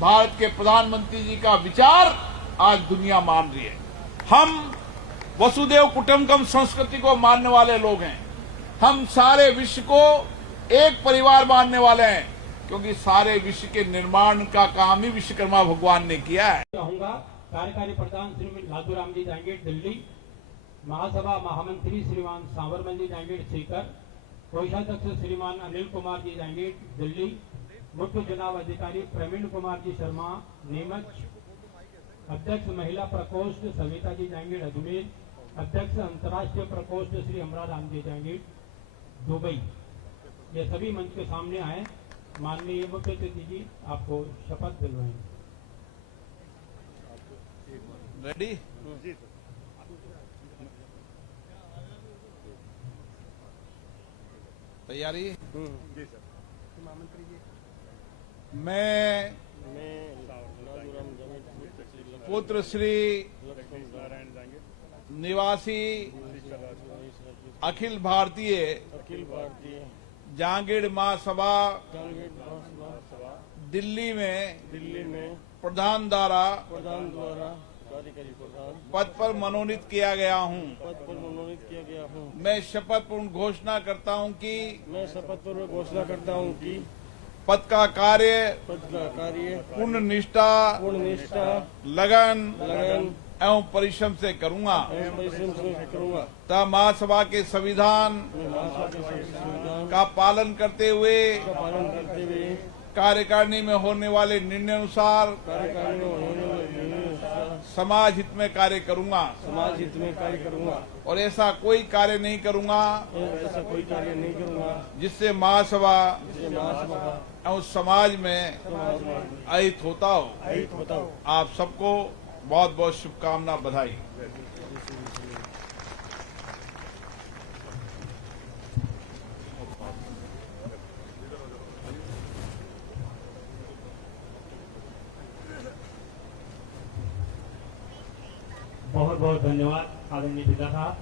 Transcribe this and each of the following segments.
भारत के प्रधानमंत्री जी का विचार आज दुनिया मान रही है। हम वसुदेव कुटुंबकम संस्कृति को मानने वाले लोग हैं। हम सारे विश्व को एक परिवार मानने वाले हैं, क्योंकि सारे विश्व के निर्माण का काम ही विश्वकर्मा भगवान ने किया है। कहूंगा कार्यकारी प्रधान श्रीमती लालूराम जी जाएंगे दिल्ली, महासभा महामंत्री श्रीमान सांवरमल जी जाएंगे सीकर, कोषाध्यक्ष श्रीमान अनिल कुमार जी जाएंगे दिल्ली, मुख्य चुनाव अधिकारी प्रवीण कुमार जी शर्मा नीमच, अध्यक्ष महिला प्रकोष्ठ सविता जी जाएंगे अजमेर, अध्यक्ष अंतर्राष्ट्रीय प्रकोष्ठ श्री अमरा राम जी जाएंगे दुबई। ये सभी मंच के सामने आए। माननीय मुख्य अतिथि जी आपको शपथ दिलवाएंगे। रेडी? तैयारी? जी सर। महामंत्री जी, मैं पुत्र श्री निवासी अखिल भारतीय जहांगीर महासभा दिल्ली में प्रधान द्वारा कार्यकारी प्रधान पद पर मनोनीत किया गया हूँ। मैं शपथ पूर्ण घोषणा करता हूँ कि पद का कार्य पूर्ण निष्ठा लगन एवं परिश्रम से करूँगा तथा महासभा के संविधान का पालन करते हुए कार्यकारिणी में होने वाले निर्णय अनुसार समाज हित में कार्य करूँगा और ऐसा कोई कार्य नहीं करूँगा जिससे महासभा एवं समाज में अहित होता हो। आप सबको बहुत बहुत शुभकामना, बधाई। बहुत बहुत धन्यवाद आदरणीय पिता साहब।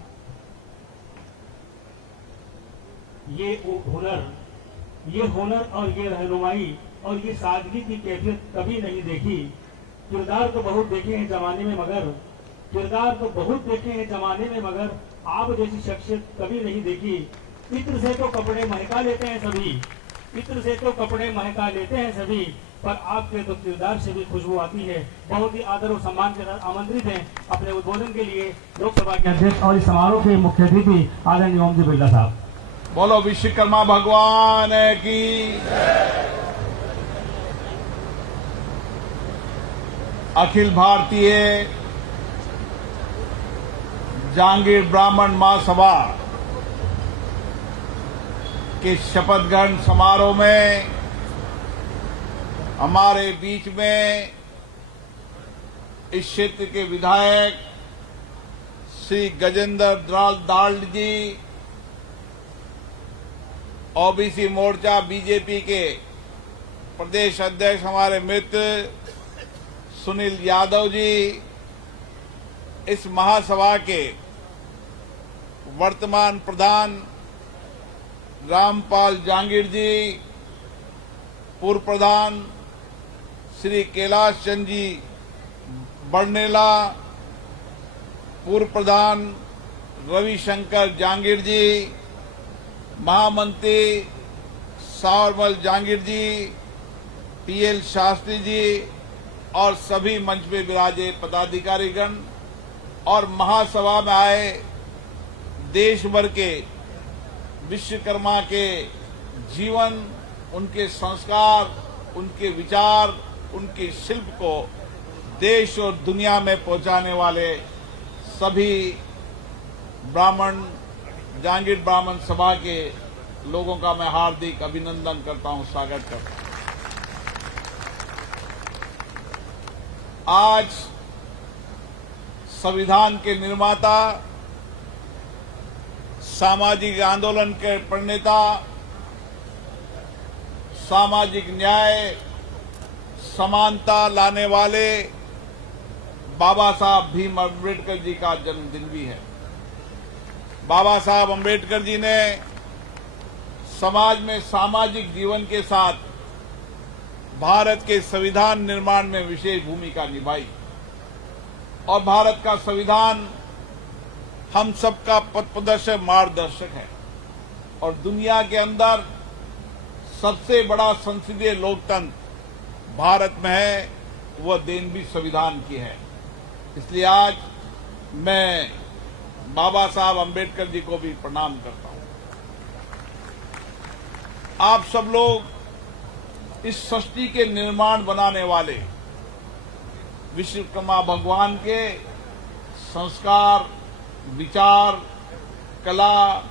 ये हुनर और ये रहनुमाई और ये सादगी की कैफियत कभी नहीं देखी। किरदार तो बहुत देखे हैं जमाने में मगर आप जैसी शख्सियत कभी नहीं देखी। इत्र से तो कपड़े महका लेते हैं सभी, पर आपके तो किरदार से भी खुशबू आती है। बहुत ही आदर और सम्मान के साथ आमंत्रित हैं अपने उद्बोधन के लिए लोकसभा के अध्यक्ष और इस समारोह के मुख्य अतिथि आदरणीय ओम जी बिरला साहब। बोलो विश्वकर्मा भगवान की। अखिल भारतीय जहांगीर ब्राह्मण महासभा के शपथ ग्रहण समारोह में हमारे बीच में इस क्षेत्र के विधायक श्री गजेंद्र दाल्ड जी, ओबीसी मोर्चा बीजेपी के प्रदेश अध्यक्ष हमारे मित्र सुनील यादव जी, इस महासभा के वर्तमान प्रधान रामपाल जहांगीर जी, पूर्व प्रधान श्री कैलाश चंद जी बड़नेला, पूर्व प्रधान रविशंकर जहांगीर जी, महामंत्री सांवरमल जहांगीर जी, पीएल शास्त्री जी और सभी मंच में विराजे पदाधिकारीगण और महासभा में आए देश भर के विश्वकर्मा के जीवन, उनके संस्कार, उनके विचार, उनके शिल्प को देश और दुनिया में पहुंचाने वाले सभी जहांगीर ब्राह्मण सभा के लोगों का मैं हार्दिक अभिनंदन करता हूं, स्वागत करता हूं। आज संविधान के निर्माता, सामाजिक आंदोलन के प्रणेता, सामाजिक न्याय समानता लाने वाले बाबा साहब भीम अम्बेडकर जी का जन्मदिन भी है। बाबा साहब अम्बेडकर जी ने समाज में सामाजिक जीवन के साथ भारत के संविधान निर्माण में विशेष भूमिका निभाई और भारत का संविधान हम सबका पथ प्रदर्शक मार्गदर्शक है और दुनिया के अंदर सबसे बड़ा संसदीय लोकतंत्र भारत में है, वह देन भी संविधान की है। इसलिए आज मैं बाबा साहब अम्बेडकर जी को भी प्रणाम करता हूं। आप सब लोग इस सृष्टि के निर्माण बनाने वाले विश्वकर्मा भगवान के संस्कार, विचार, कला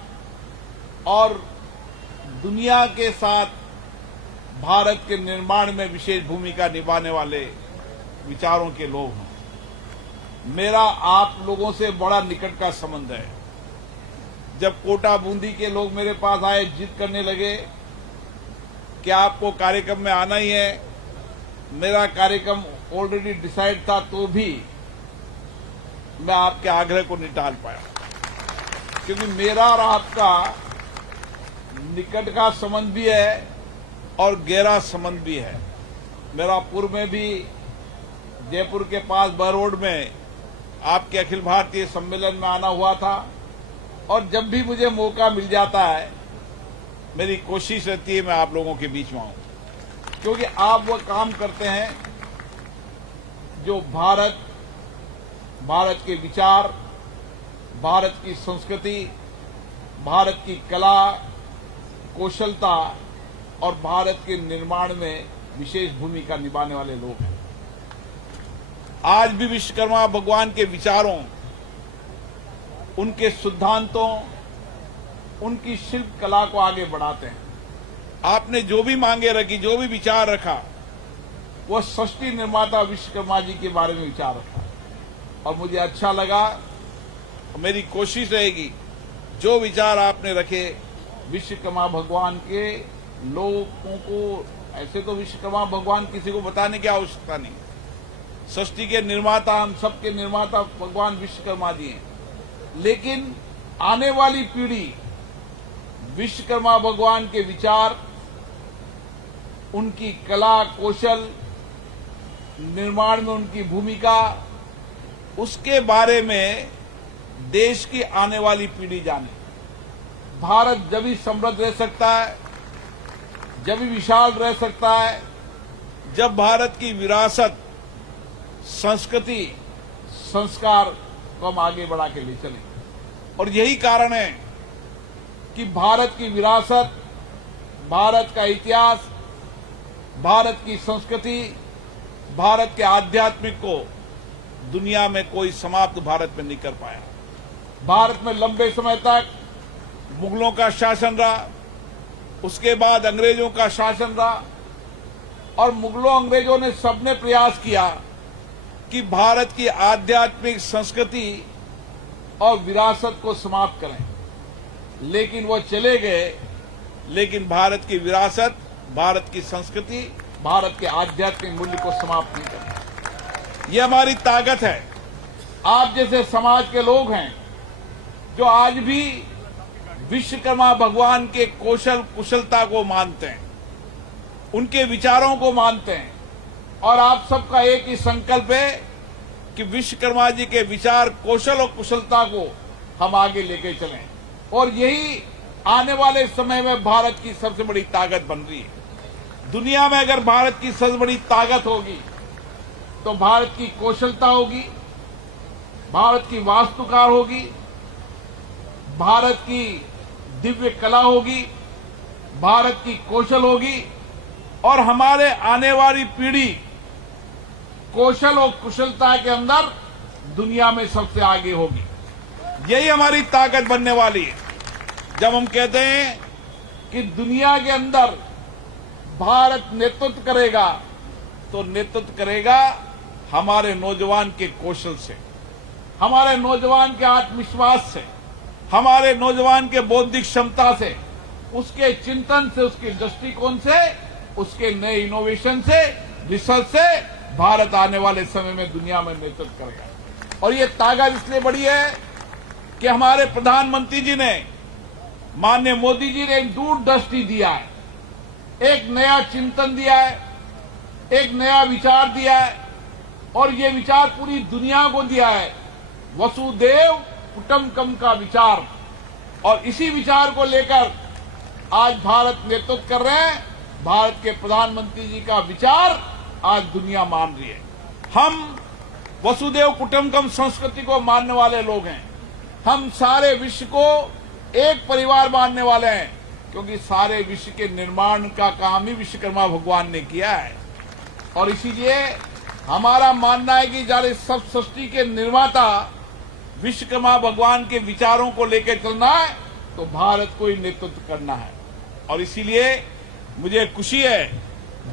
और दुनिया के साथ भारत के निर्माण में विशेष भूमिका निभाने वाले विचारों के लोग हैं। मेरा आप लोगों से बड़ा निकट का संबंध है। जब कोटा बूंदी के लोग मेरे पास आए, जिद करने लगे कि आपको कार्यक्रम में आना ही है, मेरा कार्यक्रम ऑलरेडी डिसाइड था, तो भी मैं आपके आग्रह को नहीं टाल पाया, क्योंकि मेरा और आपका निकट का संबंध भी है और गहरा संबंध भी है। मेरा पूर्व में भी जयपुर के पास बरोड में आपके अखिल भारतीय सम्मेलन में आना हुआ था और जब भी मुझे मौका मिल जाता है मेरी कोशिश रहती है मैं आप लोगों के बीच में आऊं, क्योंकि आप वो काम करते हैं जो भारत के विचार, भारत की संस्कृति, भारत की कला, कौशलता और भारत के निर्माण में विशेष भूमिका निभाने वाले लोग हैं। आज भी विश्वकर्मा भगवान के विचारों, उनके सिद्धांतों, उनकी शिल्प कला को आगे बढ़ाते हैं। आपने जो भी मांगे रखी, जो भी विचार रखा, वो सृष्टि निर्माता विश्वकर्मा जी के बारे में विचार रखा और मुझे अच्छा लगा। मेरी कोशिश रहेगी जो विचार आपने रखे विश्वकर्मा भगवान के लोगों को, ऐसे तो विश्वकर्मा भगवान किसी को बताने की आवश्यकता नहीं, सृष्टि के निर्माता, हम सबके निर्माता भगवान विश्वकर्मा जी हैं, लेकिन आने वाली पीढ़ी विश्वकर्मा भगवान के विचार, उनकी कला, कौशल, निर्माण में उनकी भूमिका, उसके बारे में देश की आने वाली पीढ़ी जाने। भारत जब ही समृद्ध रह सकता है, जब ही विशाल रह सकता है, जब भारत की विरासत, संस्कृति, संस्कार को हम आगे बढ़ा के ले चलें। और यही कारण है कि भारत की विरासत, भारत का इतिहास, भारत की संस्कृति, भारत के आध्यात्मिक को दुनिया में कोई समाप्त भारत में नहीं कर पाया। भारत में लंबे समय तक मुगलों का शासन रहा, उसके बाद अंग्रेजों का शासन रहा और मुगलों अंग्रेजों ने सबने प्रयास किया कि भारत की आध्यात्मिक संस्कृति और विरासत को समाप्त करें, लेकिन वो चले गए, लेकिन भारत की विरासत, भारत की संस्कृति, भारत के आध्यात्मिक मूल्य को समाप्त नहीं करें। ये हमारी ताकत है। आप जैसे समाज के लोग हैं जो आज भी विश्वकर्मा भगवान के कौशल, कुशलता को मानते हैं, उनके विचारों को मानते हैं और आप सबका एक ही संकल्प है कि विश्वकर्मा जी के विचार, कौशल और कुशलता को हम आगे लेके चलें और यही आने वाले समय में भारत की सबसे बड़ी ताकत बन रही है। दुनिया में अगर भारत की सबसे बड़ी ताकत होगी तो भारत की कौशलता होगी, भारत की वास्तुकार होगी, भारत की दिव्य कला होगी, भारत की कौशल होगी और हमारे आने वाली पीढ़ी कौशल और कुशलता के अंदर दुनिया में सबसे आगे होगी। यही हमारी ताकत बनने वाली है। जब हम कहते हैं कि दुनिया के अंदर भारत नेतृत्व करेगा, तो नेतृत्व करेगा हमारे नौजवान के कौशल से, हमारे नौजवान के आत्मविश्वास से, हमारे नौजवान के बौद्धिक क्षमता से, उसके चिंतन से, उसके दृष्टिकोण से, उसके नए इनोवेशन से, रिसर्च से भारत आने वाले समय में दुनिया में नेतृत्व करेगा। और ये ताकत इसलिए बड़ी है कि हमारे प्रधानमंत्री जी ने, माननीय मोदी जी ने एक दूरदृष्टि दिया है, एक नया चिंतन दिया है, एक नया विचार दिया है और ये विचार पूरी दुनिया को दिया है, वसुदेव कुटुंबकम का विचार। और इसी विचार को लेकर आज भारत नेतृत्व कर रहे हैं। भारत के प्रधानमंत्री जी का विचार आज दुनिया मान रही है। हम वसुदेव कुटुंबकम संस्कृति को मानने वाले लोग हैं। हम सारे विश्व को एक परिवार मानने वाले हैं, क्योंकि सारे विश्व के निर्माण का काम ही विश्वकर्मा भगवान ने किया है। और इसीलिए हमारा मानना है कि जाने सब सृष्टि के निर्माता विश्वकर्मा भगवान के विचारों को लेकर चलना है तो भारत को ही नेतृत्व करना है। और इसीलिए मुझे खुशी है,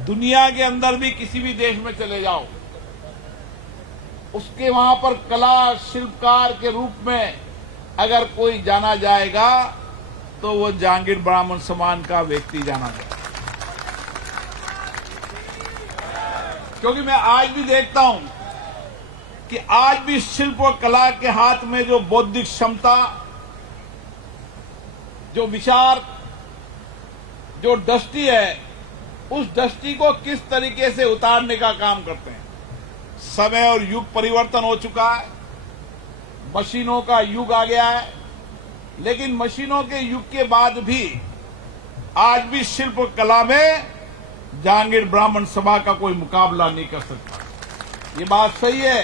दुनिया के अंदर भी किसी भी देश में चले जाओ, उसके वहां पर कला शिल्पकार के रूप में अगर कोई जाना जाएगा तो वो जांगीर ब्राह्मण समाज का व्यक्ति जाना जाएगा। क्योंकि मैं आज भी देखता हूं कि आज भी शिल्प और कला के हाथ में जो बौद्धिक क्षमता, जो विचार, जो दृष्टि है, उस दृष्टि को किस तरीके से उतारने का काम करते हैं। समय और युग परिवर्तन हो चुका है, मशीनों का युग आ गया है, लेकिन मशीनों के युग के बाद भी आज भी शिल्प और कला में जांगीर ब्राह्मण सभा का कोई मुकाबला नहीं कर सकता। ये बात सही है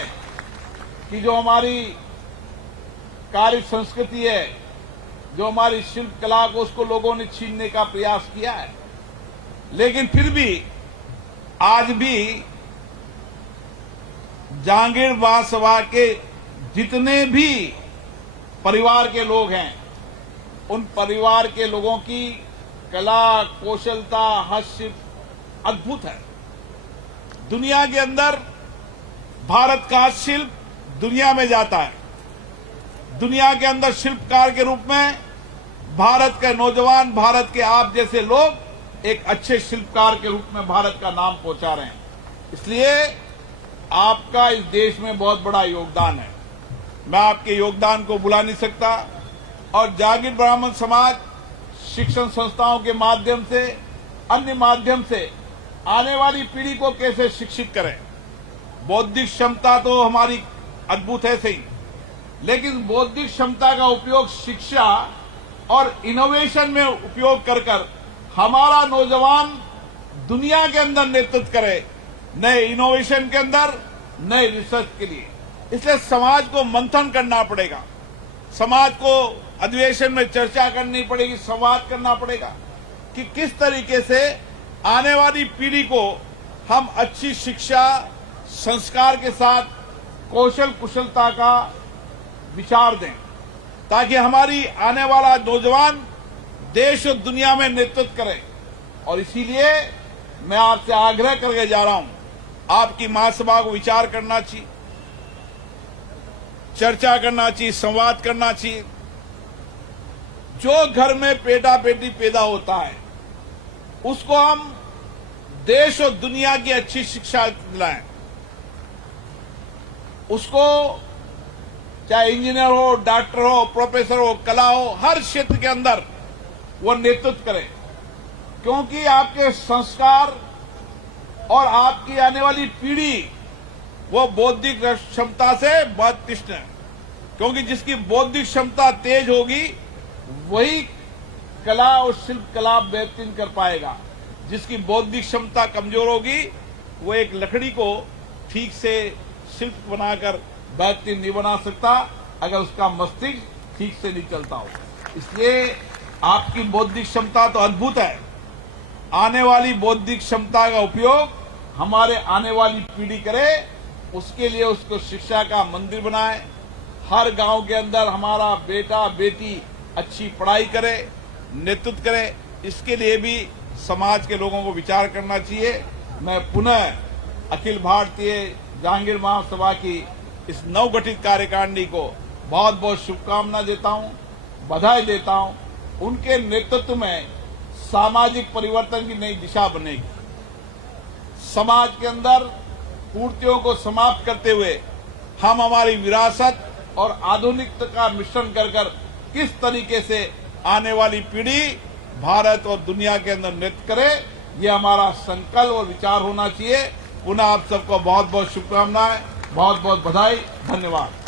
कि जो हमारी कार्य संस्कृति है, जो हमारी शिल्प कला को, उसको लोगों ने छीनने का प्रयास किया है, लेकिन फिर भी आज भी जांगीर महासभा के जितने भी परिवार के लोग हैं, उन परिवार के लोगों की कला, कौशलता, हस्तशिल्प अद्भुत है। दुनिया के अंदर भारत का शिल्प दुनिया में जाता है। दुनिया के अंदर शिल्पकार के रूप में भारत के नौजवान, भारत के आप जैसे लोग एक अच्छे शिल्पकार के रूप में भारत का नाम पहुंचा रहे हैं। इसलिए आपका इस देश में बहुत बड़ा योगदान है। मैं आपके योगदान को भुला नहीं सकता। और जांगीर ब्राह्मण समाज शिक्षण संस्थाओं के माध्यम से, अन्य माध्यम से आने वाली पीढ़ी को कैसे शिक्षित करें। बौद्धिक क्षमता तो हमारी अद्भुत है सही, लेकिन बौद्धिक क्षमता का उपयोग शिक्षा और इनोवेशन में उपयोग कर हमारा नौजवान दुनिया के अंदर नेतृत्व करे, नए इनोवेशन के अंदर, नए रिसर्च के लिए। इसलिए समाज को मंथन करना पड़ेगा, समाज को अधिवेशन में चर्चा करनी पड़ेगी, संवाद करना पड़ेगा कि किस तरीके से आने वाली पीढ़ी को हम अच्छी शिक्षा, संस्कार के साथ कौशल कुशलता का विचार दें, ताकि हमारी आने वाला नौजवान देश और दुनिया में नेतृत्व करे। और इसीलिए मैं आपसे आग्रह करके जा रहा हूं, आपकी महासभा को विचार करना चाहिए, चर्चा करना चाहिए, संवाद करना चाहिए। जो घर में बेटा बेटी पैदा होता है उसको हम देश और दुनिया की अच्छी शिक्षा दिलाएं। उसको चाहे इंजीनियर हो, डॉक्टर हो, प्रोफेसर हो, कला हो, हर क्षेत्र के अंदर वो नेतृत्व करे, क्योंकि आपके संस्कार और आपकी आने वाली पीढ़ी वो बौद्धिक क्षमता से बहुत तीक्ष्ण है। क्योंकि जिसकी बौद्धिक क्षमता तेज होगी वही कला और शिल्प कला बेहतरीन कर पाएगा। जिसकी बौद्धिक क्षमता कमजोर होगी वो एक लकड़ी को ठीक से शिल्प बनाकर बेहतरीन नहीं बना सकता, अगर उसका मस्तिष्क ठीक से नहीं चलता हो। इसलिए आपकी बौद्धिक क्षमता तो अद्भुत है। आने वाली बौद्धिक क्षमता का उपयोग हमारे आने वाली पीढ़ी करे, उसके लिए उसको शिक्षा का मंदिर बनाए। हर गांव के अंदर हमारा बेटा बेटी अच्छी पढ़ाई करे, नेतृत्व करे। इसके लिए भी समाज के लोगों को विचार करना चाहिए। मैं पुनः अखिल भारतीय जांगीर महासभा की इस नवगठित कार्यकारिणी को बहुत बहुत शुभकामना देता हूं, बधाई देता हूं। उनके नेतृत्व में सामाजिक परिवर्तन की नई दिशा बनेगी। समाज के अंदर कुरीतियों को समाप्त करते हुए हम हमारी विरासत और आधुनिकता का मिश्रण कर किस तरीके से आने वाली पीढ़ी भारत और दुनिया के अंदर नृत्य करे, ये हमारा संकल्प और विचार होना चाहिए। पुनः आप सबको बहुत बहुत शुभकामनाएं, बहुत बहुत बधाई, धन्यवाद।